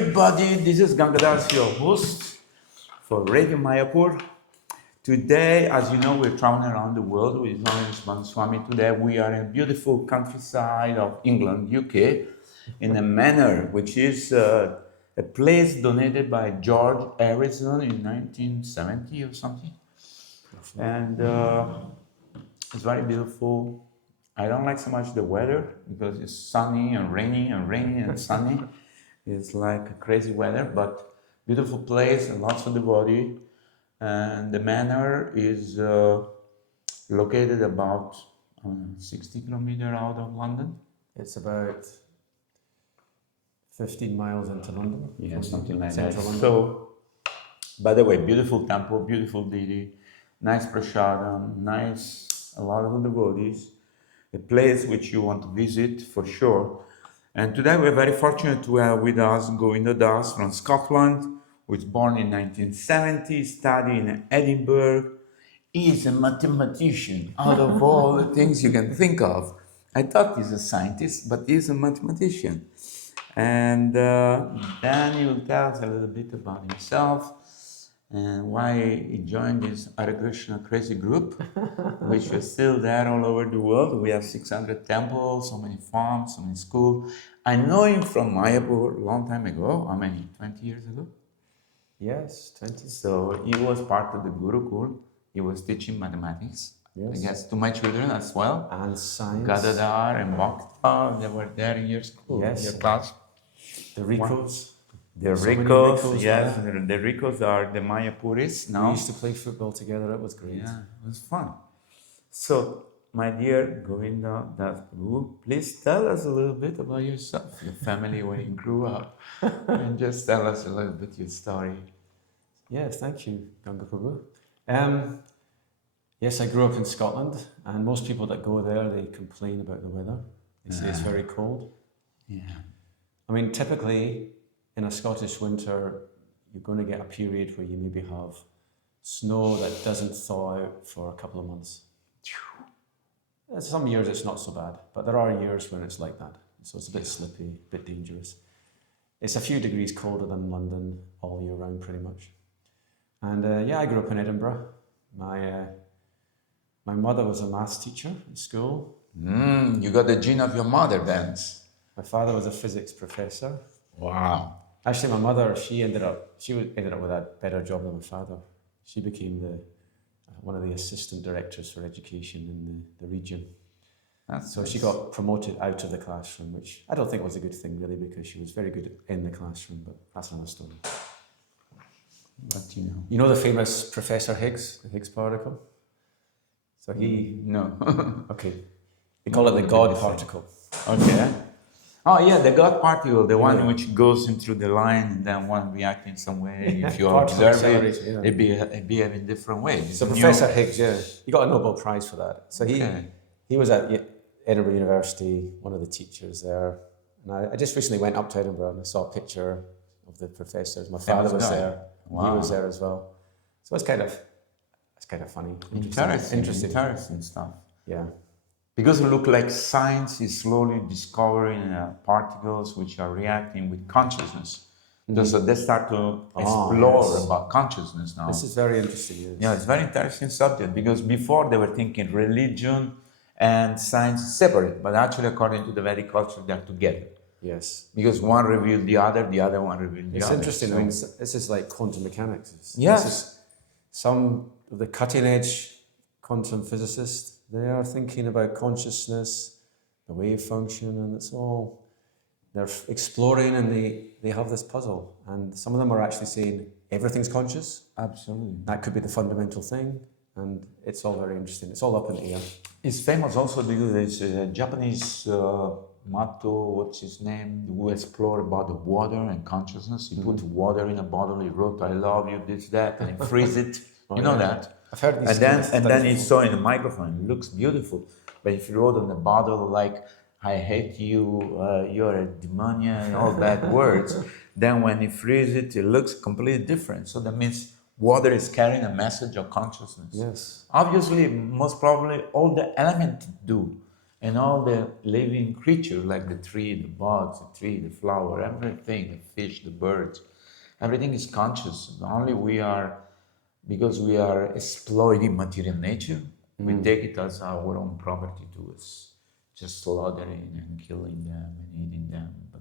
everybody, this is Ganga, your host for Radio Mayapur. Today, as you know, we're traveling around the world with ISKCON Swami. Today we are in a beautiful countryside of England, UK, in a manor, which is a place donated by George Harrison in 1970 or something. And it's very beautiful. I don't like so much the weather because it's sunny and rainy and sunny. It's like a crazy weather, but beautiful place and lots of devotee. And the manor is located about 60 kilometers out of London. It's about 15 miles into London. Yeah, something like that. Central London. So, by the way, beautiful temple, beautiful deity, nice prasadam, a lot of devotees. A place which you want to visit for sure. And today we're very fortunate to have with us Govinda from Scotland, who was born in 1970, studied in Edinburgh. He is a mathematician out of all the things you can think of. I thought he's a scientist, but he's a mathematician. And then he will tell us a little bit about himself and why he joined this Hare Krishna crazy group, which is still there all over the world. We have 600 temples, so many farms, so many schools. I know him from Mayapur a long time ago. How many? 20 years ago? Yes, 20. So he was part of the Gurukul. He was teaching mathematics, Yes. I guess, to my children as well. And science. Gadadhar and Bhakta, they were there in your school, Yes. your class. The Ricos. The So many Ricos, Ricos, yes, yeah. the Ricos are the Mayapuris now. We used to play football together. It was great. Yeah, it was fun. So, my dear Govinda Das Prabhu, please tell us a little bit about yourself, your family, where you grew up, and just tell us a little bit your story. Yes, thank you, Ganga Prabhu. Yes, I grew up in Scotland, and most people that go there, they complain about the weather. They say it's very cold. Yeah. I mean, typically, in a Scottish winter, you're going to get a period where you maybe have snow that doesn't thaw out for a couple of months. Some years it's not so bad, but there are years when it's like that. So it's a bit slippy, a bit dangerous. It's a few degrees colder than London all year round, pretty much. And I grew up in Edinburgh. My mother was a maths teacher in school. You got the gene of your mother, then. My father was a physics professor. Wow. Actually, my mother, she ended up with a better job than my father. She became one of the assistant directors for education in the region. So she got promoted out of the classroom, which I don't think was a good thing really, because she was very good in the classroom, but that's another story. But you know. You know the famous Professor Higgs, the Higgs particle? So No. okay, they call it the God particle. Okay. Oh yeah, the God particle, the one which goes into the line and then one reacts in some way. If you observe it, it behave in different ways. So Professor Higgs, he got a Nobel Prize for that. So he was at Edinburgh University, one of the teachers there. And I just recently went up to Edinburgh and I saw a picture of the professors. My father was there. Wow. He was there as well. So it's kind of funny. Interesting stuff. Yeah. Because it looks like science is slowly discovering particles which are reacting with consciousness. So they start to explore about consciousness now. This is very interesting. Yes. Yeah, it's a very interesting subject because before they were thinking religion and science separate, but actually according to the Vedic culture they're together. Yes. Because one revealed the other one revealed the other. It's interesting. So. I mean, this is like quantum mechanics. Yes. Some of the cutting edge quantum physicists, they are thinking about consciousness, the wave function, and they're exploring and they have this puzzle. And some of them are actually saying everything's conscious. Absolutely. That could be the fundamental thing. And it's all very interesting. It's all up in the air. It's famous also because there's a Japanese what's his name, who explored about the water and consciousness. He put water in a bottle, he wrote, I love you, this, that, and he freeze it. You know that? I've heard these and then he saw in the microphone, it looks beautiful. But if you wrote on the bottle like, I hate you, you're a demonia, and all bad words, then when you freeze it, it looks completely different. So that means water is carrying a message of consciousness. Yes. Obviously, most probably, all the elements do. And all the living creatures, like the tree, the bugs, the tree, the flower, everything, the fish, the birds, everything is conscious. Only we are, because we are exploiting material nature, we take it as our own property to us, just slaughtering and killing them and eating them. But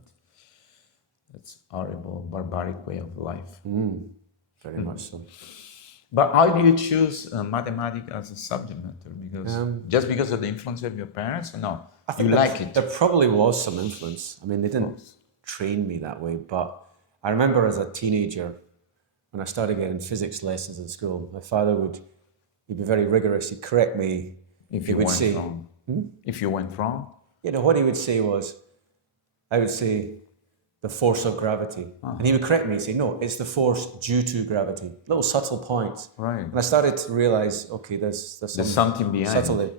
that's horrible, barbaric way of life. Very much so. But how do you choose mathematics as a subject matter? Because just because of the influence of your parents, or no? I think You like it. There probably was some influence. I mean, they didn't train me that way, but I remember as a teenager, when I started getting physics lessons in school, my father he'd be very rigorous. He'd correct me. If He you would went say, wrong. If you went wrong. you know, what he would say was, I would say, the force of gravity. And he would correct me and say, no, it's the force due to gravity. Little subtle points. Right. And I started to realize, okay, there's something behind subtlety.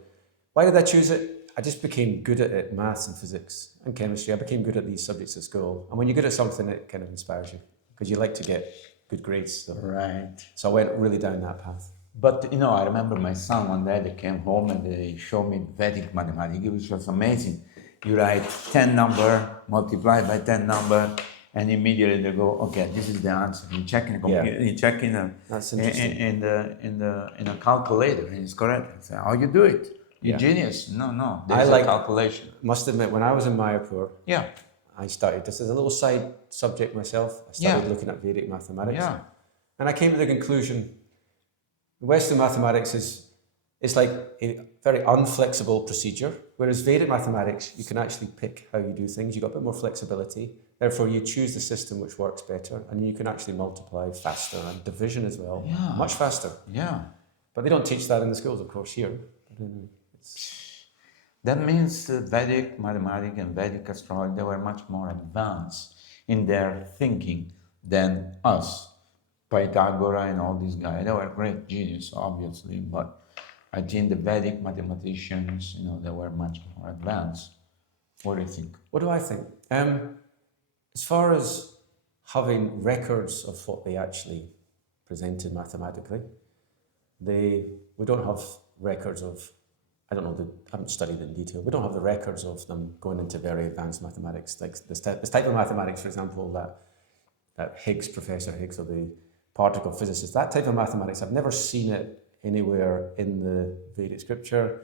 Why did I choose it? I just became good at it, maths and physics and chemistry. I became good at these subjects at school. And when you're good at something, it kind of inspires you because you like to get good grades. So. Right. So I went really down that path. But, you know, I remember my son one day, they came home and they showed me Vedic mathematics. It was just amazing. You write 10 number, multiplied by 10 number, and immediately they go, okay, this is the answer. You check in a computer, you check in a calculator, and it's correct. I say, how you do it? You genius. No, there's a calculation. Must admit, when I was in Mayapur, Yeah. I started this as a little side subject myself. I started looking at Vedic mathematics. Yeah. And I came to the conclusion, Western mathematics it's like a very unflexible procedure, whereas Vedic mathematics, you can actually pick how you do things. You've got a bit more flexibility. Therefore, you choose the system which works better, and you can actually multiply faster and division as well, much faster. Yeah. But they don't teach that in the schools, of course, here. That means Vedic mathematics and Vedic astrology, they were much more advanced in their thinking than us. Pythagoras and all these guys, they were great genius, obviously, but I think the Vedic mathematicians, you know, they were much more advanced. What do you think? What do I think? As far as having records of what they actually presented mathematically, we don't have records of, I haven't studied in detail, we don't have the records of them going into very advanced mathematics, like this type of mathematics, for example, that Professor Higgs, or the particle physicist, that type of mathematics, I've never seen it anywhere in the Vedic scripture,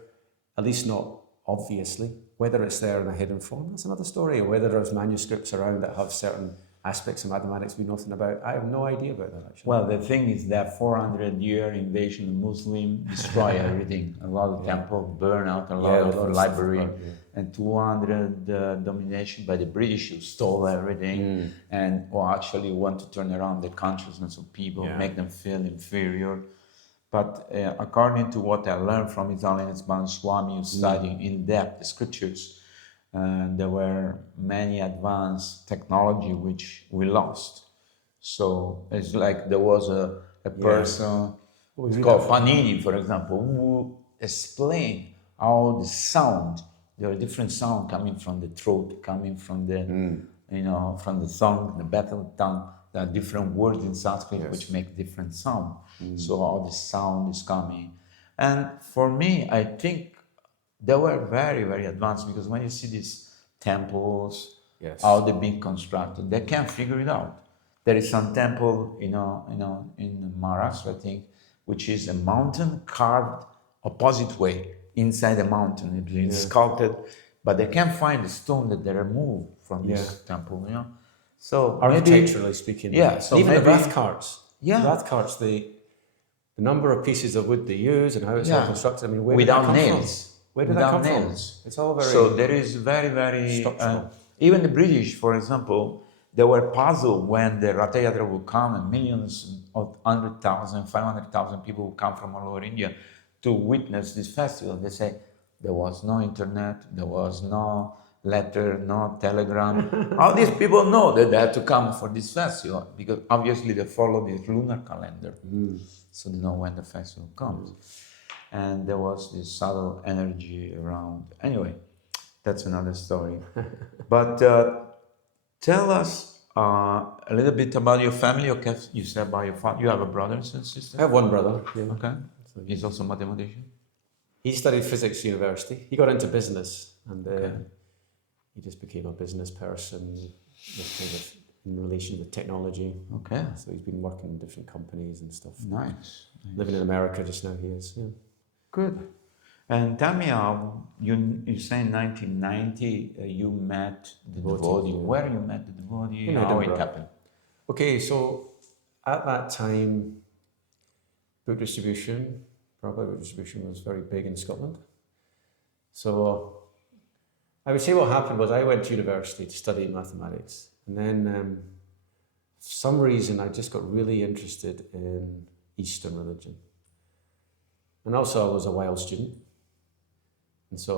at least not obviously. Whether it's there in a hidden form, that's another story, or whether there's manuscripts around that have certain aspects of mathematics we know nothing about. I have no idea about that, actually. Well, the thing is that 400-year invasion of Muslim destroy everything. A lot of temples burn out, a lot of library, and 200 domination by the British who stole everything and actually want to turn around the consciousness of people, make them feel inferior. But according to what I learned from His Holiness Bhaktivedanta Swami, studying in depth the scriptures, there were many advanced technology which we lost. So it's like there was a person, it's called Panini, for example, who explained how the sound, there are different sounds coming from the throat, coming from the, from the tongue, the battle tongue. There are different words in Sanskrit which make different sound. So all the sound is coming. And for me, I think they were very, very advanced, because when you see these temples, how they're being constructed, they can't figure it out. There is some temple, in Maharashtra, I think, which is a mountain carved opposite way inside a mountain. It's been sculpted, but they can't find the stone that they removed from this temple, So architecturally speaking, so even maybe, the rath carts. Rath carts, the number of pieces of wood they use and how it's all constructed. I mean, where without did that come nails. from? Where did that come from? It's all very. So there is very, very. Even the British, for example, they were puzzled when the Ratha Yatra would come and millions of 100,000, 500,000 people would come from all over India to witness this festival. They say there was no internet, there was no letter, no telegram. All these people know that they had to come for this festival, because obviously they follow this lunar calendar. So they know when the festival comes. And there was this subtle energy around. Anyway, that's another story. But tell us a little bit about your family. Okay, you said about your father. You have a brother and sister? I have one brother. Okay. He's also a mathematician? he studied physics university. He got into business, and he just became a business person with kind of in relation with technology. Okay. So he's been working in different companies and stuff. Nice. Living in America just now, he is. Yeah. Good. And tell me how you say in 1990 you met the devotee. Yeah. Where you met the devotee? In How it Edinburgh. happened? Okay, so at that time, book distribution, Prabhupada book distribution was very big in Scotland. So I would say what happened was I went to university to study mathematics, and then for some reason I just got really interested in Eastern religion. And also I was a wild student. And so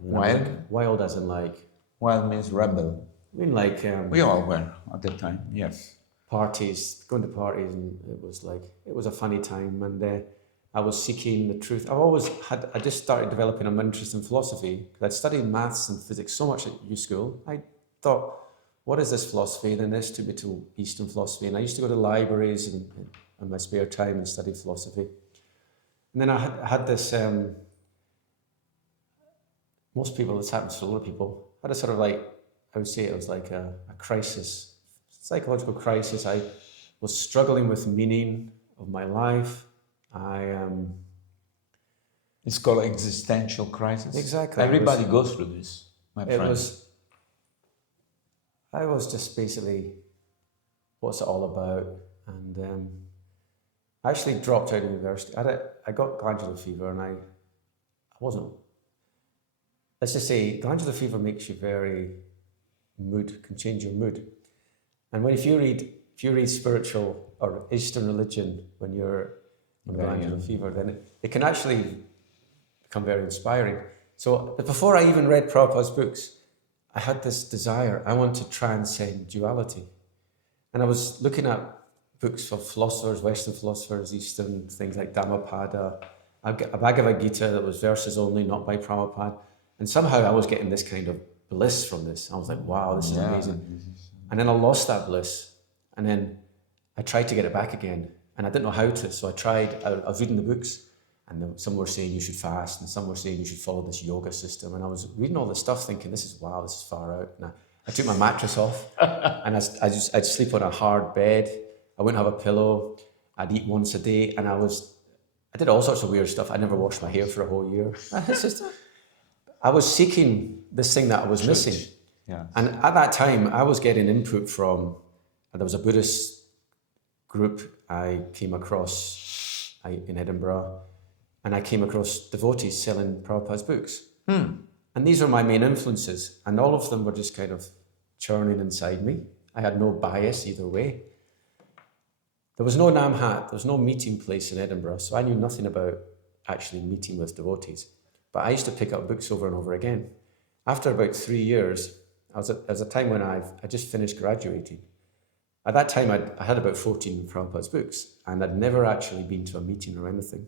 wild as in like... Wild means rebel. I mean like... We all were at the time, yes. Parties, going to parties, and it was a funny time, and I was seeking the truth. I just started developing an interest in philosophy, because I'd studied maths and physics so much at U School. I thought, what is this philosophy? And then this took me to Eastern philosophy, and I used to go to libraries in my spare time and study philosophy. And then I had this, most people, this happens to a lot of people, had a sort of like, I would say it was like a crisis, psychological crisis. I was struggling with meaning of my life. It's called existential crisis. Exactly. Everybody goes through this, my friend. I was just basically, what's it all about? And I actually dropped out of university. I got glandular fever, and I wasn't. Let's just say glandular fever makes you can change your mood. And if you read spiritual or Eastern religion when you're in glandular fever, then it can actually become very inspiring. So, but before I even read Prabhupada's books, I had this desire. I want to transcend duality. And I was looking at books of philosophers, Western philosophers, Eastern, things like Dhammapada, a Bhagavad Gita that was verses only, not by Prabhupada. And somehow I was getting this kind of bliss from this. I was like, wow, this is amazing. And then I lost that bliss. And then I tried to get it back again. And I didn't know how to. So I was reading the books. And some were saying you should fast. And some were saying you should follow this yoga system. And I was reading all this stuff thinking, this is far out. And I took my mattress off. And I'd sleep on a hard bed. I wouldn't have a pillow. I'd eat once a day. And I did all sorts of weird stuff. I never washed my hair for a whole year. I was seeking this thing that I was missing. Yeah. And at that time, I was getting input from, there was a Buddhist group I came across in Edinburgh, and I came across devotees selling Prabhupada's books. And these were my main influences, and all of them were just kind of churning inside me. I had no bias either way. There was no Namhat, there was no meeting place in Edinburgh, so I knew nothing about actually meeting with devotees. But I used to pick up books over and over again. After about 3 years, I was at a time when I just finished graduating. At that time, I had about 14 Prabhupada's books, and I'd never actually been to a meeting or anything.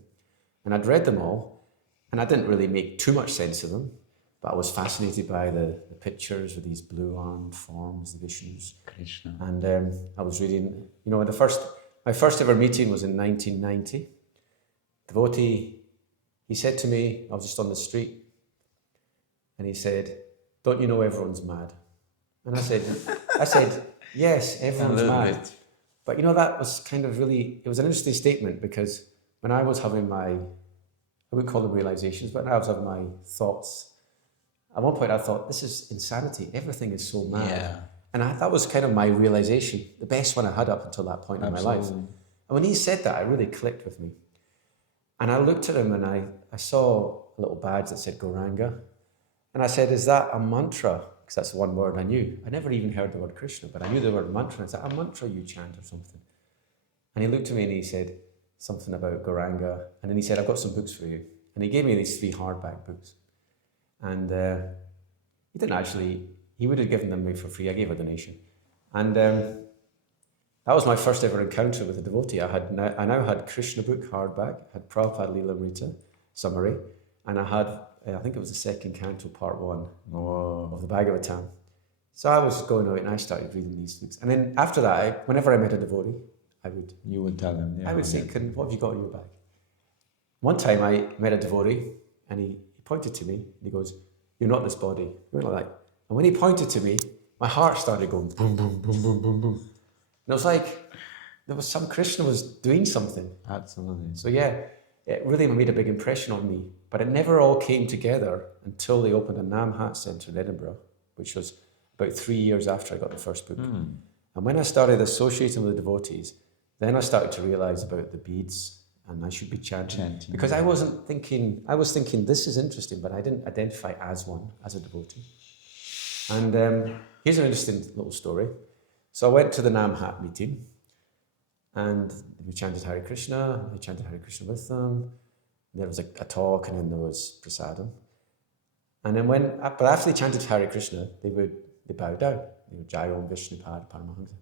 And I'd read them all, and I didn't really make too much sense of them, but I was fascinated by the pictures with these blue-armed forms, the Vishnus. Krishna. And I was reading, my first ever meeting was in 1990. Devotee, he said to me, I was just on the street, and he said, "Don't you know everyone's mad?" And I said, "Yes, everyone's mad." Bit. But that was kind of really, it was an interesting statement, because when I was having I wouldn't call them realizations, but I was having my thoughts. At one point I thought, this is insanity. Everything is so mad. Yeah. And that was kind of my realization, the best one I had up until that point in my life. And when he said that, it really clicked with me. And I looked at him, and I saw a little badge that said Gauranga. And I said, "Is that a mantra?" Because that's the one word I knew. I never even heard the word Krishna, but I knew the word mantra. Is that a mantra you chant or something? And he looked at me and he said something about Gauranga. And then he said, "I've got some books for you." And he gave me these 3 hardback books. And he didn't actually, he would have given them me for free. I gave a donation. And that was my first ever encounter with a devotee. I now had Krishna book hardback, had Prabhupada Leelamrita summary, and I had, I think it was the second canto, part 1 of the Bhagavatam. So I was going out and I started reading these books. And then after that, whenever I met a devotee, You would tell them. Yeah, I would say, "What have you got in your bag?" One time I met a devotee, and he pointed to me, and he goes, "You're not this body." He went like that. And when he pointed to me, my heart started going boom, boom, boom, boom, boom, boom. And it was like, there was some Krishna was doing something. Absolutely. So yeah, it really made a big impression on me. But it never all came together until they opened a Namhat Centre in Edinburgh, which was about 3 years after I got the first book. And when I started associating with the devotees, then I started to realize about the beads, and I should be chanting. Because I was thinking this is interesting, but I didn't identify as one, as a devotee. And here's an interesting little story. So I went to the Namhat meeting, and we chanted Hare Krishna. I chanted Hare Krishna with them. There was a talk, and then there was prasadam. And then but after they chanted Hare Krishna, they bowed down. They would Jai Om Vishnupad Paramahansa.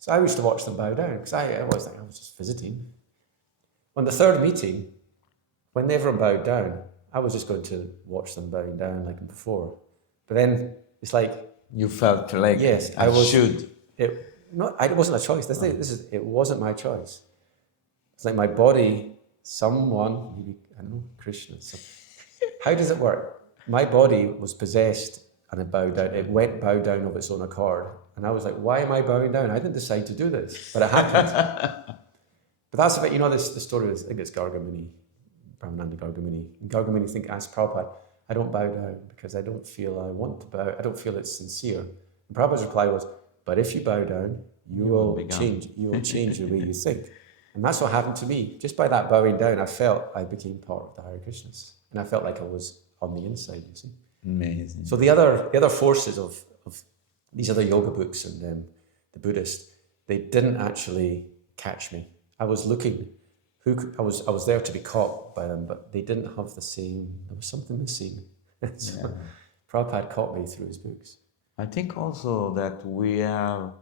So I used to watch them bow down because I was just visiting. On the third meeting, when everyone bowed down, I was just going to watch them bowing down like before. But then it's like you felt like yes, I should. It wasn't a choice. It wasn't my choice. It's like my body. Someone, maybe I don't know, Krishna. How does it work? My body was possessed and it bowed down. It went bow down of its own accord, and I was like, "Why am I bowing down? I didn't decide to do this, but it happened." But that's about the story. I think it's Gargamuni, Brahmananda Gargamuni. And Gargamuni asked Prabhupada, "I don't bow down because I don't feel I want to bow. I don't feel it's sincere." And Prabhupada's reply was, "But if you bow down, you will change. You will change the way you think." And that's what happened to me. Just by that bowing down, I felt I became part of the Hare Krishnas. And I felt like I was on the inside, you see. Amazing. So the other forces of these other yoga books and the Buddhist, they didn't actually catch me. I was looking, I was there to be caught by them, but they didn't have the same, there was something missing. So Prabhupada caught me through his books. I think also that we have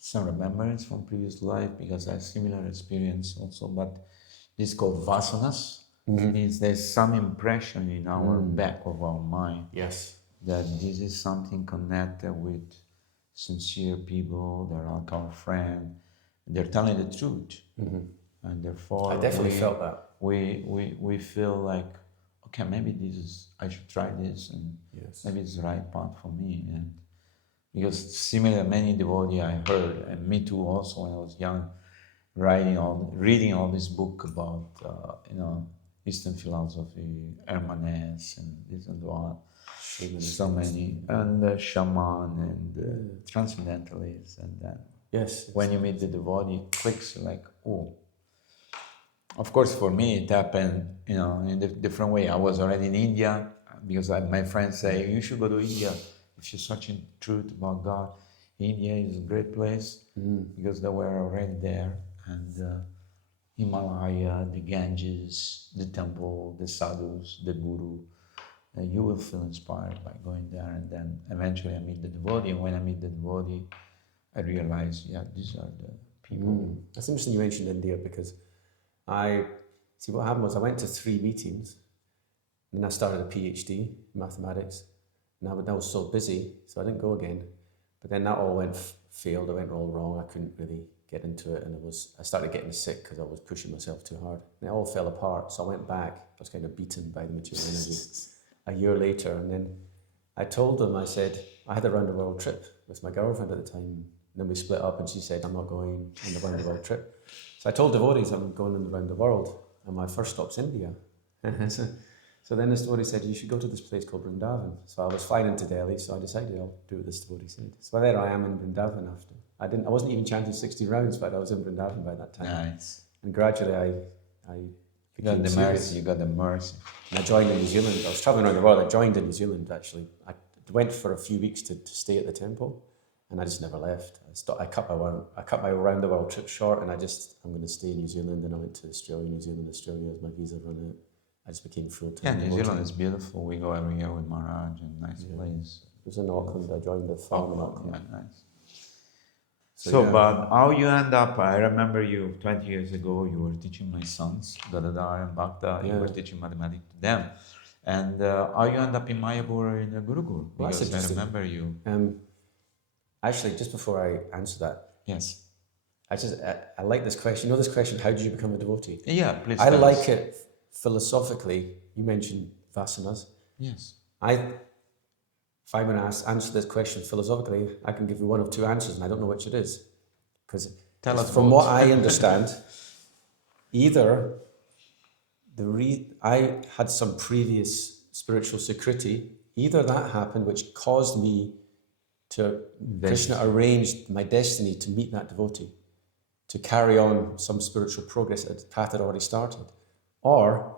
some remembrance from previous life because I have similar experience also, but this is called vasanas. Means there's some impression in our back of our mind. Yes. That this is something connected with sincere people, they're like our friend, they're telling the truth. And therefore I definitely felt that. We feel like, okay, maybe I should try this, and maybe it's the right path for me. And because similar many devotees I heard, and me too also when I was young, reading all this book about Eastern philosophy, Hermanès and this and that, so many, and shaman and transcendentalists, and then when you meet the devotee, it clicks like, oh. Of course, for me it happened, in a different way. I was already in India because my friends say you should go to India. If you're searching truth about God, India is a great place because they were already there. And Himalaya, the Ganges, the temple, the sadhus, the guru, you will feel inspired by going there. And then eventually I meet the devotee. And when I meet the devotee, I realize, these are the people. That's interesting you mentioned India because what happened was I went to 3 meetings and then I started a PhD in mathematics. And I was so busy, so I didn't go again. But then that all failed. It went all wrong. I couldn't really get into it, and I started getting sick because I was pushing myself too hard. And it all fell apart. So I went back. I was kind of beaten by the material energy. A year later, and then I told them. I said I had a round the world trip with my girlfriend at the time. And then we split up, and she said I'm not going on the round the world trip. So I told devotees I'm going around the world, and my first stop's India. So then this devotee said, you should go to this place called Vrindavan. So I was flying into Delhi, so I decided I'll do what this devotee said. So there I am in Vrindavan after. I wasn't even chanting 60 rounds, but I was in Vrindavan by that time. Nice. And gradually I you got the mercy, you got the mercy. And I joined in New Zealand. I was traveling around the world. I joined in New Zealand, actually. I went for a few weeks to stay at the temple, and I just never left. I cut my round the world trip short, and I'm going to stay in New Zealand. And I went to Australia, New Zealand, Australia as my visa run out. I just became full-time. New Zealand is beautiful. We go every year with Maharaj, and nice place. It was in Auckland. I joined the farm in Auckland. Yeah, nice. But how you end up, I remember you 20 years ago, you were teaching my sons, Dadada and Bhakta, you were teaching mathematics to them. And how you end up in Mayapur in the Gurukul? Because I remember you. Actually, just before I answer that. Yes. I like this question. You know this question, how did you become a devotee? Yeah, please. I like it philosophically, you mentioned vasanas. Yes. If I'm going to answer this question philosophically, I can give you one of two answers, and I don't know which it is. Because from what I understand, either I had some previous spiritual security, either that happened, which caused me to, Krishna arranged my destiny to meet that devotee, to carry on some spiritual progress, a path had already started. Or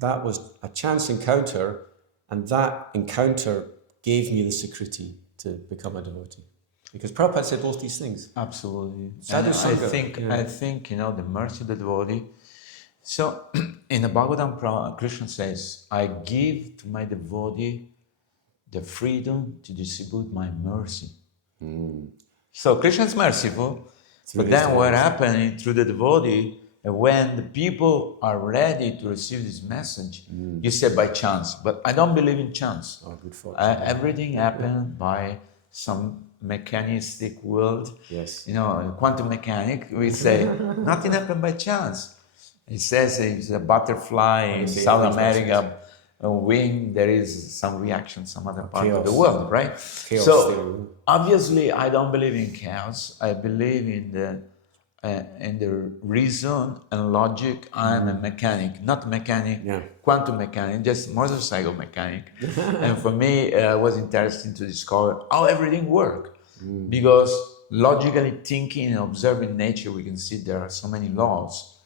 that was a chance encounter, and that encounter gave me the security to become a devotee. Because Prabhupada said both these things. Absolutely. Sadhu Sangha. I think, the mercy of the devotee. So, in the Bhagavatam, Krishna says, I give to my devotee the freedom to distribute my mercy. So, Krishna is merciful, but then what happened through the devotee, when the people are ready to receive this message, you said by chance, but I don't believe in chance. Good fortune. Everything happened by some mechanistic world. Yes. Quantum mechanic, we say, nothing happened by chance. It says it's a butterfly in South America, a wing, there is some reaction, some other part of the world, right? Chaos so theory. Obviously, I don't believe in chaos. I believe in the reason and logic. I'm a mechanic, not mechanic, quantum mechanic, just motorcycle mechanic. And for me, it was interesting to discover how everything works. Because logically thinking and observing nature, we can see there are so many laws.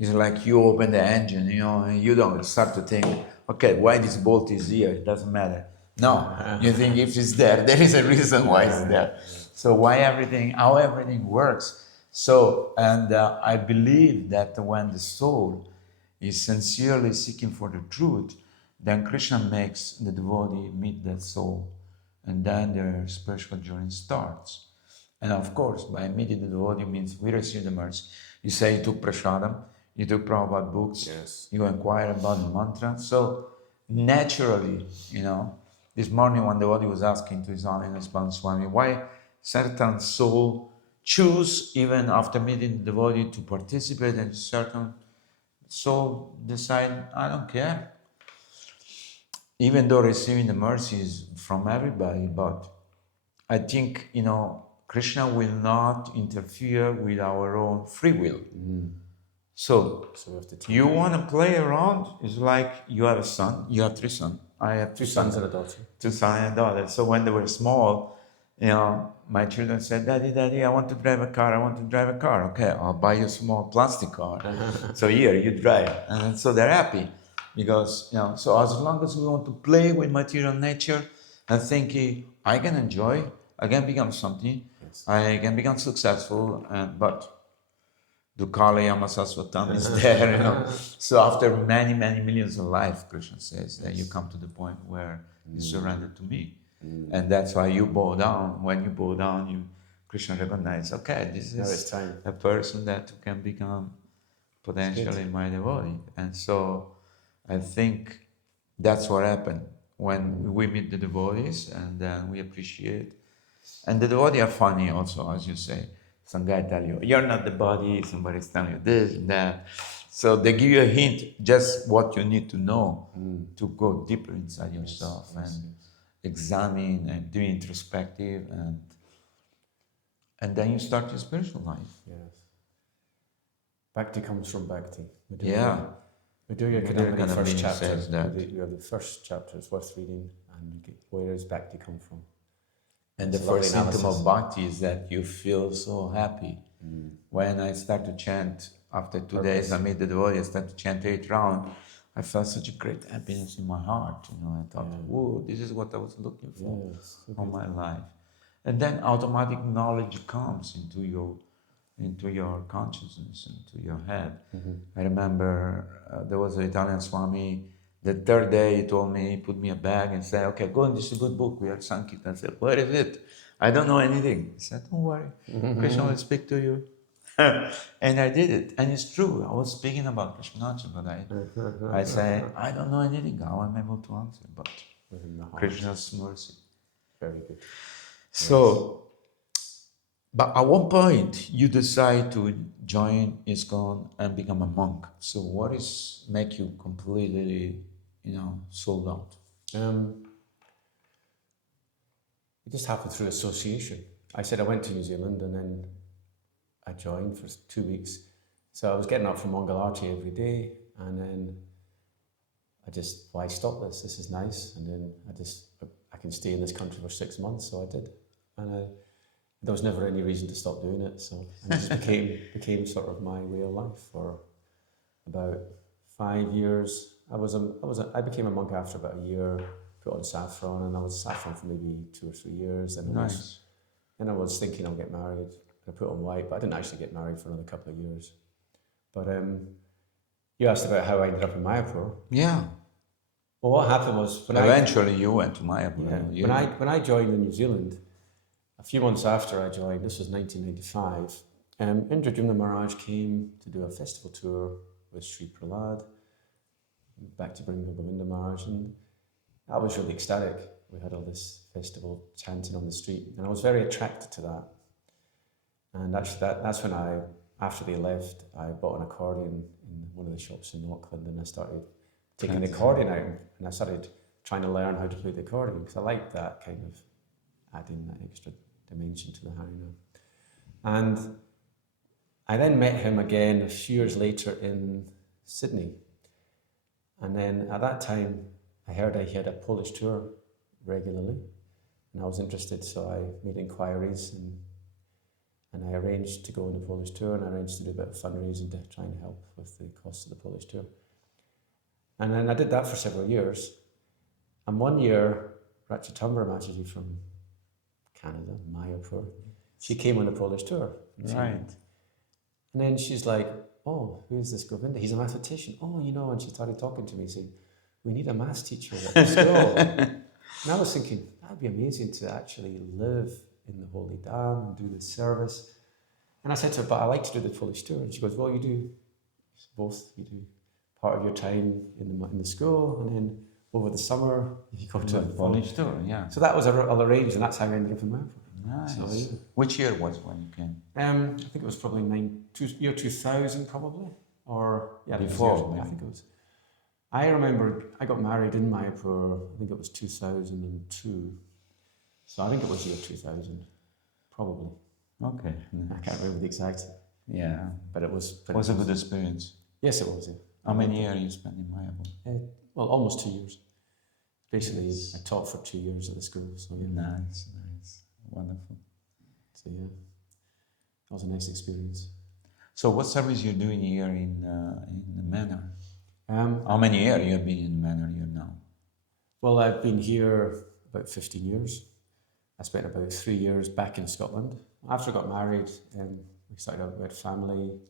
It's like you open the engine, and you don't start to think, okay, why this bolt is here? It doesn't matter. No, you think if it's there, there is a reason why it's there. So how everything works. So, and I believe that when the soul is sincerely seeking for the truth, then Krishna makes the devotee meet that soul. And then their spiritual journey starts. And of course, by meeting the devotee means we receive the mercy. You say you took prasadam, you took Prabhupada books, you inquire about the mantra. So naturally, this morning when the devotee was asking to His Holiness Bhaktivedanta Swami, why certain soul choose, even after meeting the devotee, to participate, and certain soul decide, I don't care. Even though receiving the mercy is from everybody, but I think, Krishna will not interfere with our own free will. So you want to play around, it's like you have a son, you have 3 sons. I have 2 sons and a daughter. 2 sons and a daughter. So when they were small, my children said, Daddy, I want to drive a car. Okay, I'll buy you a small plastic car. So here, you drive. And so they're happy. Because, so as long as we want to play with material nature and thinking, I can enjoy, I can become something, I can become successful, but Dukala Yamasaswatam is there, So after many, many millions of lives, Krishna says that you come to the point where you surrender to me. And that's why you bow down. When you bow down, Krishna recognizes, okay, this is a person that can become potentially my devotee. And so I think that's what happened when we meet the devotees, and then we appreciate. And the devotees are funny also, as you say. Some guy tell you, you're not the body, somebody's telling you this and that. So they give you a hint, just what you need to know to go deeper inside yourself and examine and do introspective, and then you start your spiritual life. Yes. Bhakti comes from Bhakti. Madhurya Kanamani first chapter says that. You have the first chapter, it's worth reading, and where does Bhakti come from? And the first symptom of Bhakti is that you feel so happy. When I start to chant, after 2 days I meet the devotee, I start to chant 8 rounds, I felt such a great happiness in my heart. I thought, whoa, this is what I was looking for all my life. And then automatic knowledge comes into your consciousness, into your head. I remember there was an Italian Swami. The 3rd day he told me, he put me a bag and said, okay, go and distribute book. We have Sankirtan. I said, what is it? I don't know anything. He said, don't worry, Krishna will speak to you. And I did it. And it's true. I was speaking about Krishna, but I say, I don't know anything. How am I able to answer? But Krishna's mercy. Very good. So But at one point, you decide to join ISKCON and become a monk. So what is make you completely, sold out? It just happened through association. I said I went to New Zealand and then I joined for 2 weeks. So I was getting up from Mangalarti every day, and then why stop this? This is nice. And then I can stay in this country for 6 months, so I did. And there was never any reason to stop doing it. So and it just became sort of my way of life for about 5 years. I became a monk after about a year, put on saffron, and I was saffron for maybe 2 or 3 years. And Nice. then I was thinking I'll get married. I put on white, but I didn't actually get married for another couple of years. But you asked about how I ended up in Mayapur. Yeah. Well, what happened was Eventually you went to Mayapur. Yeah. When I joined in New Zealand, a few months after I joined, this was 1995, Indrajumna Maharaj came to do a festival tour with Sri Prahlad, back to bring Govinda Maharaj, and I was really ecstatic. We had all this festival chanting on the street, and I was very attracted to that. And actually, that's when after they left, I bought an accordion in one of the shops in Auckland, and I started taking the accordion out, and I started trying to learn how to play the accordion, because I liked that kind of adding that extra dimension to the Harinam. And I then met him again a few years later in Sydney. And then at that time, I heard he had a Polish tour regularly, and I was interested, so I made inquiries, and I arranged to go on the Polish tour, and I arranged to do a bit of fundraising to try and help with the cost of the Polish tour. And then I did that for several years. And one year, Ratchatambra Mataji from Canada, Mayapur, she came on the Polish tour. Right. And then she's like, oh, who's this Govinda? He's a mathematician. Oh, and she started talking to me, saying, we need a maths teacher at the school. And I was thinking, that'd be amazing to actually live in the Holy Dam and do the service. And I said to her, but I like to do the Polish tour. And she goes, well, you do both. You do part of your time in the school, and then over the summer, you go to a Polish tour, yeah. So that was all arranged, and that's how I ended up in Mayapur. Nice. So, yeah. Which year was when you came? I think it was probably year 2000, probably, or Before. I think it was. I remember I got married in Mayapur. I think it was 2002. So I think it was year 2000, probably. Okay. I can't remember the exact. Yeah. But it was. It was a good experience. Yes, it was. Yeah. How many years you spent in Mayapur? Well, almost 2 years. Basically, I taught for 2 years at the school. So yeah. Nice. Wonderful. So yeah, that was a nice experience. So what service you're doing here in the manor? How many years you have been in the manor here now? Well, I've been here about 15 years. I spent about 3 years back in Scotland. After I got married, we had family.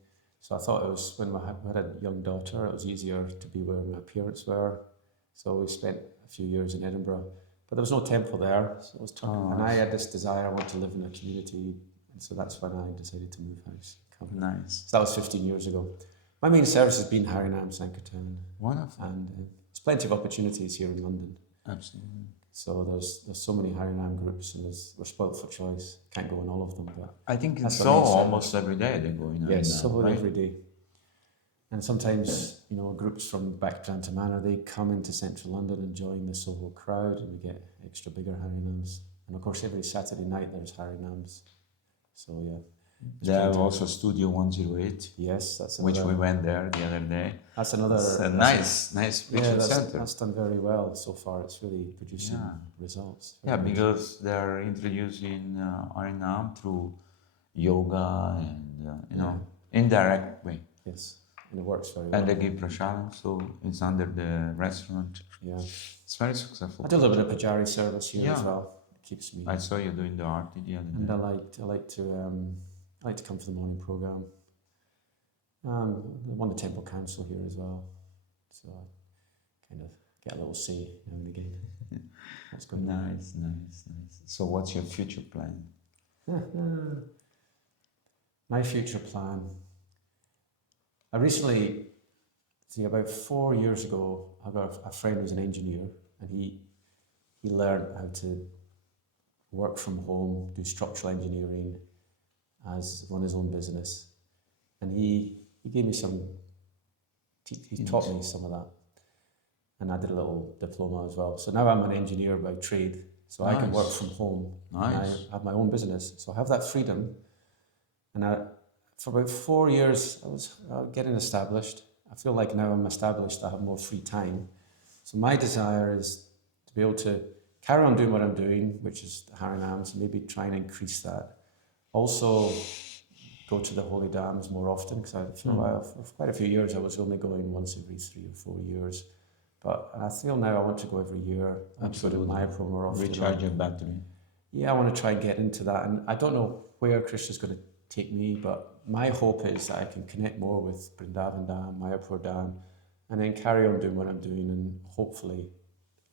So I thought it was, when we had a young daughter, it was easier to be where my parents were. So we spent a few years in Edinburgh. But there was no temple there, so it was tough. And I had this desire, I wanted to live in a community, and so that's when I decided to move house. Nice. So that was 15 years ago. My main service has been Harinam Sankirtan. Wonderful. And there's plenty of opportunities here in London. Absolutely. So there's so many Harinam groups, and we're spoilt for choice. Can't go in all of them, but I think it's so almost every day they're going on. Yes, so right? every day. And sometimes, groups from Bhaktivedanta Manor, they come into central London and join the Soho crowd, and we get extra bigger Harinams. And of course, every Saturday night there's Harinams. So yeah. They have also Studio 108. Yes, that's another, which we went there the other day. That's another. It's a nice retreat center. That's done very well so far. It's really producing results. Yeah, because they're introducing Harinam through yoga and indirect way. Yes, and it works very well. And they give prasadam, so it's under the restaurant. Yeah, it's very successful. I do a little bit of Pujari service here as well. It keeps me. I saw you doing the arti the other day. And I like to come for the morning program. I won the temple council here as well, so I kind of get a little say now and again. That's good. Nice. So what's your future plan? My future plan. I recently, about 4 years ago, I got a friend who's an engineer, and he learned how to work from home, do structural engineering, as run his own business, and he gave me some. He taught me some of that, and I did a little diploma as well. So now I'm an engineer by trade, so I can work from home. Nice. And I have my own business, so I have that freedom. And for about 4 years, I was getting established. I feel like now I'm established, I have more free time. So my desire is to be able to carry on doing what I'm doing, which is the Harinams, and maybe try and increase that. Also, go to the holy dams more often, because for quite a few years I was only going once every 3 or 4 years. But I feel now I want to go every year. I want to go to Mayapur more often. Recharge your battery. Yeah, I want to try and get into that. And I don't know where Krishna's going to take me, but my hope is that I can connect more with Vrindavan Dham, Mayapur Dham, and then carry on doing what I'm doing, and hopefully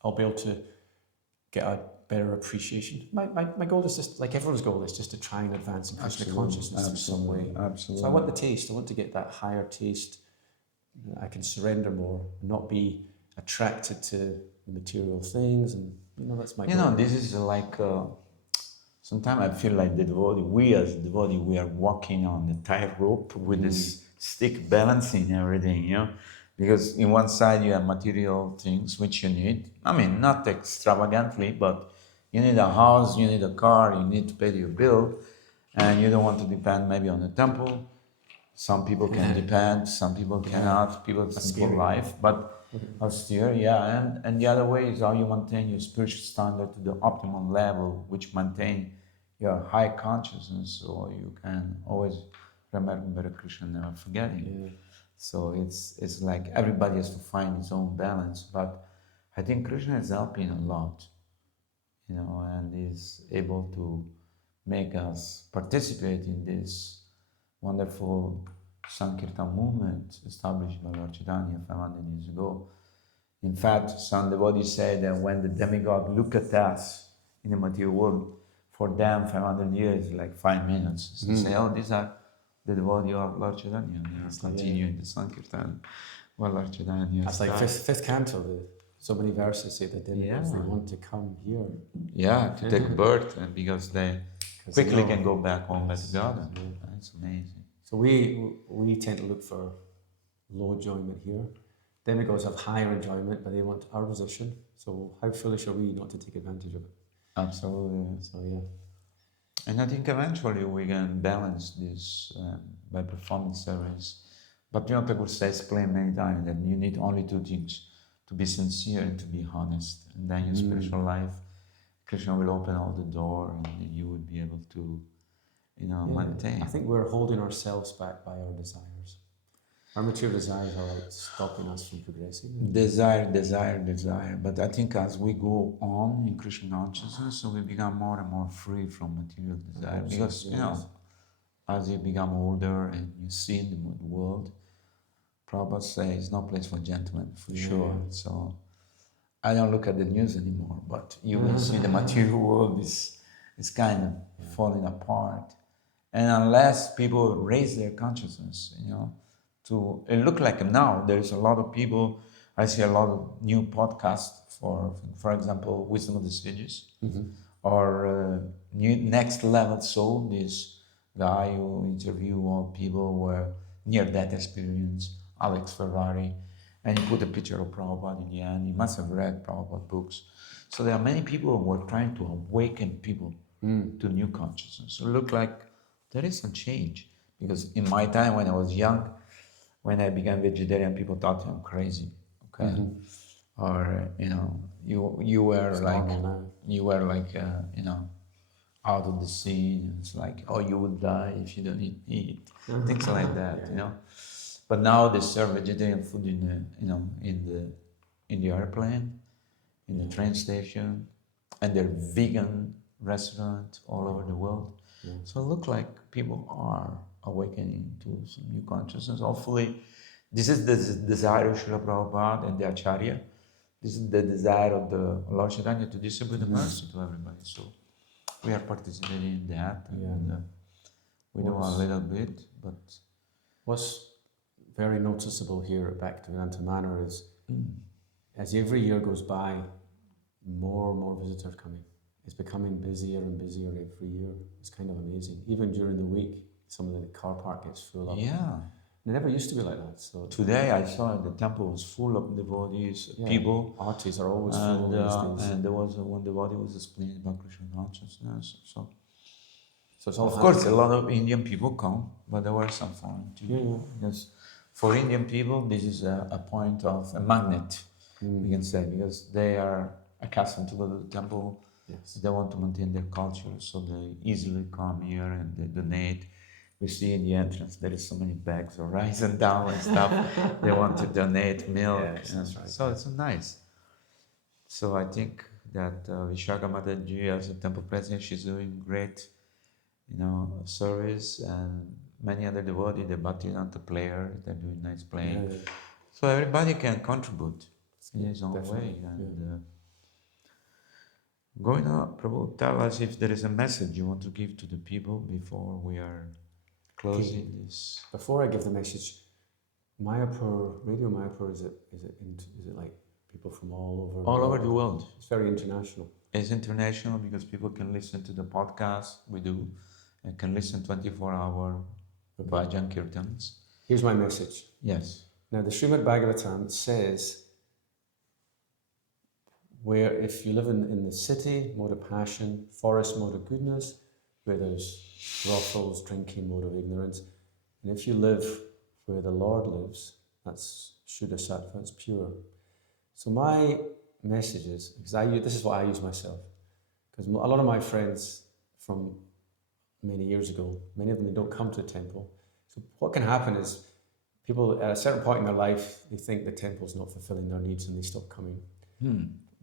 I'll be able to get a better appreciation. My goal is just, like everyone's goal, is just to try and advance in Krishna consciousness in some way. Absolutely. So I want the taste. I want to get that higher taste. I can surrender more, and not be attracted to the material things, and that's my goal. This is like sometimes I feel like the devotee, we as devotee, we are walking on the tightrope with this stick, balancing everything, because in one side you have material things which you need. I mean, not extravagantly, but you need a house, you need a car, you need to pay your bill, and you don't want to depend maybe on the temple. Some people can depend, some people cannot. People simple life, but austere, and the other way is how you maintain your spiritual standard to the optimal level, which maintain your high consciousness, so you can always remember Krishna, never forgetting. Yeah. So it's like everybody has to find his own balance, but I think Krishna is helping a lot, and is able to make us participate in this wonderful Sankirtan movement established by Lord Chaitanya 500 years ago. In fact, some devotees say that when the demigod look at us in the material world, for them 500 years is like 5 minutes. So they say, oh, these are the devotees of Lord Chaitanya. They are continuing the Sankirtan. Well, Lord Chaitanya. That's like fifth canto. So many verses say that demigods, they want to come here. Yeah, to take birth, and because they quickly can go back home back to God. That's amazing. So we tend to look for low enjoyment here. Demigods have higher enjoyment, but they want our position. So how foolish are we not to take advantage of it? Absolutely. So yeah. And I think eventually we can balance this by performing service. But Thakur says, explained many times that you need only 2 things: to be sincere and to be honest. And then your spiritual life, Krishna will open all the door, and you would be able to, maintain. I think we're holding ourselves back by our desires. Our material desires are like stopping us from progressing. Desire. But I think as we go on in Krishna consciousness, so we become more and more free from material desire. Because, as you become older and you see in the world, Prabhupada says, no place for gentlemen, for sure. So I don't look at the news anymore, but you will see the material world is kind of falling apart. And unless people raise their consciousness, it look like now there's a lot of people. I see a lot of new podcasts for example, Wisdom of the Sages, or new Next Level Soul. This guy who interview all people who were near death experience, Alex Ferrari, and he put a picture of Prabhupada in the end. He must have read Prabhupada books. So there are many people who are trying to awaken people to new consciousness. So it look like there is some change, because in my time when I was young, when I became vegetarian, people thought I'm crazy, okay? Or you were like out of the scene. It's like, oh, you will die if you don't eat meat, things like that, But now they serve vegetarian food in the airplane, in the train station, and they're vegan restaurants all over the world. So it looks like people are awakening to some new consciousness. Hopefully, this is the desire of Srila Prabhupada and the Acharya. This is the desire of the Lord Chaitanya to distribute the mercy to everybody. So we are participating in that, and we do a little bit. But what's very noticeable here at Bhaktivedanta Manor is, as every year goes by, more and more visitors coming. it's becoming busier and busier every year. It's kind of amazing. Even during the week, some of the car park gets full up. Yeah. It never used to be like that. So today I saw the temple was full of devotees, people. Artists are always And, full these days. and there was one devotee was explaining about Krishna consciousness. So it's all of course, a lot of Indian people come, but there were some foreign too. Yeah. Because for Indian people, this is a point of a magnet, we can say, because they are accustomed to go to the temple. Yes. They want to maintain their culture, so they easily come here and they donate. We see in the entrance there is so many bags of rice and down and stuff. They want to donate milk. Yes, that's right. So it's nice. So I think that Vishaka Mataji as a temple president, she's doing great, service, and many other devotees, the Bhaktivedanta player, they're doing nice playing. Yeah. So everybody can contribute in his own Definitely, way. And Govinda, Prabhu, tell us if there is a message you want to give to the people before we are closing this. Before I give the message, Mayapur, Radio Mayapur, is it like people from all over? All over the world. It's very international. It's international because people can listen to the podcast we do and can listen 24-hour bhajan kirtans. Here's my message. Yes. Now, the Srimad Bhagavatam says, where if you live in the city, mode of passion, forest, mode of goodness, where there's brothels, drinking, mode of ignorance, and if you live where the Lord lives, that's Shuddha Sattva, it's pure. So my message is, because this is what I use myself, because a lot of my friends from many years ago, many of them, they don't come to the temple. So what can happen is people at a certain point in their life, they think the temple's not fulfilling their needs and they stop coming.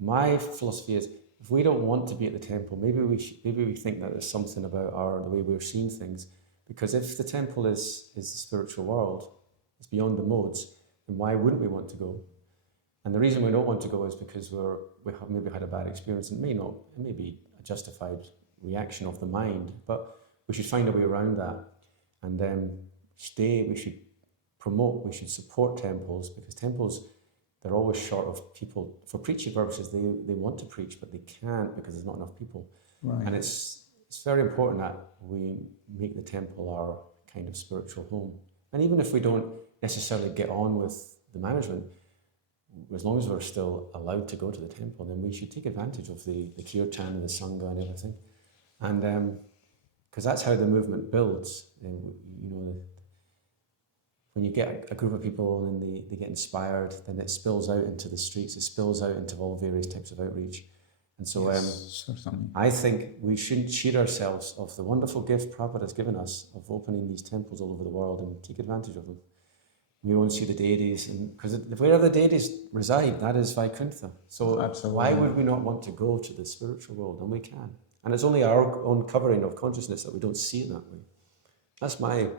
My philosophy is, if we don't want to be at the temple, maybe we think that there's something about the way we're seeing things. Because if the temple is the spiritual world, it's beyond the modes, then why wouldn't we want to go? And the reason we don't want to go is because we have maybe had a bad experience, and it may be a justified reaction of the mind, but we should find a way around that. And we should promote, we should support temples, because temples, they're always short of people. For preaching purposes, they want to preach, but they can't because there's not enough people. Right. And it's very important that we make the temple our kind of spiritual home. And even if we don't necessarily get on with the management, as long as we're still allowed to go to the temple, then we should take advantage of the kirtan and the sangha and everything. And because that's how the movement builds. When you get a group of people and they get inspired, then it spills out into the streets, it spills out into all various types of outreach. And so I think we shouldn't cheat ourselves of the wonderful gift Prabhupada has given us of opening these temples all over the world and take advantage of them. We won't see the deities, because wherever the deities reside, that is Vaikuntha. So why would we not want to go to the spiritual world? And we can. And it's only our own covering of consciousness that we don't see it that way. That's my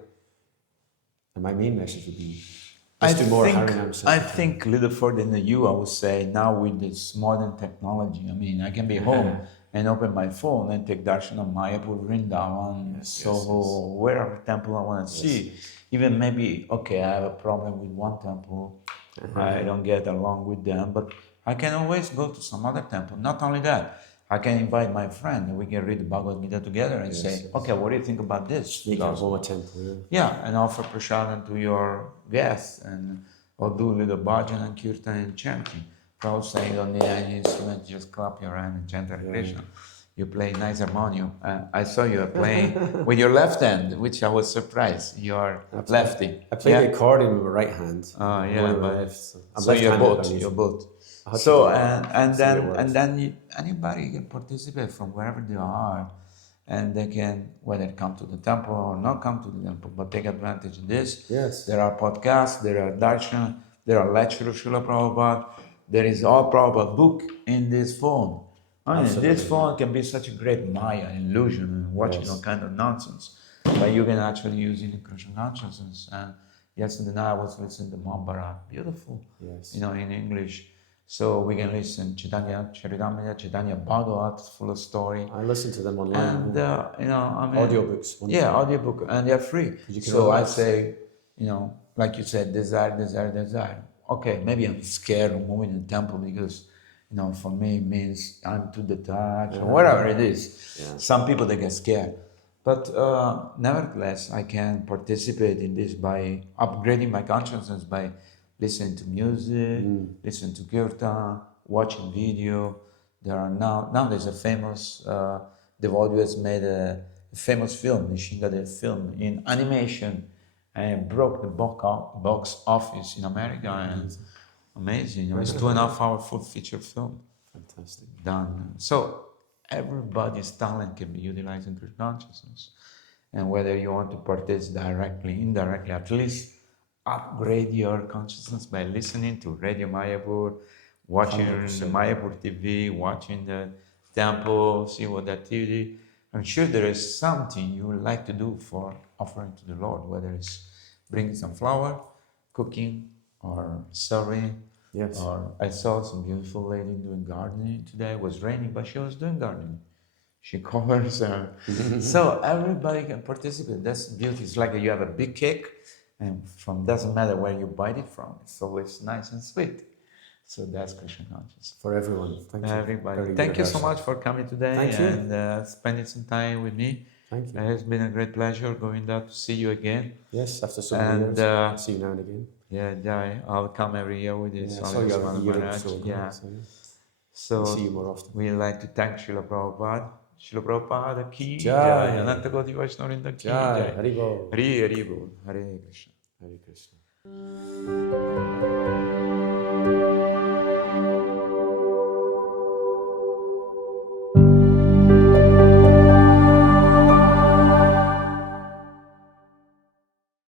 main message would be I think a little further than you, I would say, now with this modern technology, I can be home and open my phone and take darshan of Mayapur, Vrindavan, Soho, wherever temple I want to see. Even maybe, I have a problem with one temple, I don't get along with them, but I can always go to some other temple. Not only that, I can invite my friend and we can read the Bhagavad Gita together and say, what do you think about this? Make our home a temple. And offer prasadam to your guests or do a little bhajan and kirtan and chanting. Prabhu saying you don't need any instrument, just clap your hand and chant Hare Krishna. You play nice harmonium. I saw you playing with your left hand, which I was surprised. You're lefty. I play the accordion with my right hand. So you're both. So and then anybody can participate from wherever they are, and they can whether come to the temple or not come to the temple, but take advantage of this. Yes. There are podcasts, there are darshan, there are lectures of Srila Prabhupada. There is all Prabhupada book in this phone. This phone can be such a great maya, illusion, and watching all kind of nonsense. But you can actually use it in Krishna consciousness. And yesterday night I was listening to Mahabharata, beautiful, in English. So we can listen Chaitanya Charitamrita, Chaitanya Bhagavat, full of story. I listen to them online. And audiobooks. Audiobook, and they're free. So I say, like you said, desire. Okay, maybe I'm scared of moving in the temple because, for me it means I'm too detached or whatever it is. Yeah. Some people they get scared. But nevertheless, I can participate in this by upgrading my consciousness by listening to music, listening to kirtan, watching video. There are now there's a famous devotee who has made a famous film, Nishingade film, in animation, and it broke the box office in America. And amazing. It was 2.5 hour full feature film. Fantastic. Done. So everybody's talent can be utilized in Krishna consciousness. And whether you want to participate directly, indirectly, at least upgrade your consciousness by listening to Radio Mayapur, watching 100%. the Mayapur TV, watching the temple, see what activity. I'm sure there is something you would like to do for offering to the Lord, whether it's bringing some flower, cooking, or serving. Yes. Or I saw some beautiful lady doing gardening today. It was raining, but she was doing gardening. She covers her. So everybody can participate. That's beauty. It's like you have a big cake, and from doesn't matter where you bite it from. It's always nice and sweet. So that's Krishna consciousness. For everyone. Thank you. Everybody. Very Thank you so universal. much for coming today Thank you. and spending some time with me. Thank you. It has been a great pleasure, Govinda, to see you again. Yes, after so many years, I see you now and again. Yeah, I'll come every year with this. Yeah, I saw you a year or so ago. Yeah. So, So I'll see you more often. we like to thank Srila Prabhupada. Srila Prabhupada ki Jai. jai. Ananta Koti Vaishnava ki Jai. jai. Haribol. Hari Bol. Hare Krishna. Hare Krishna.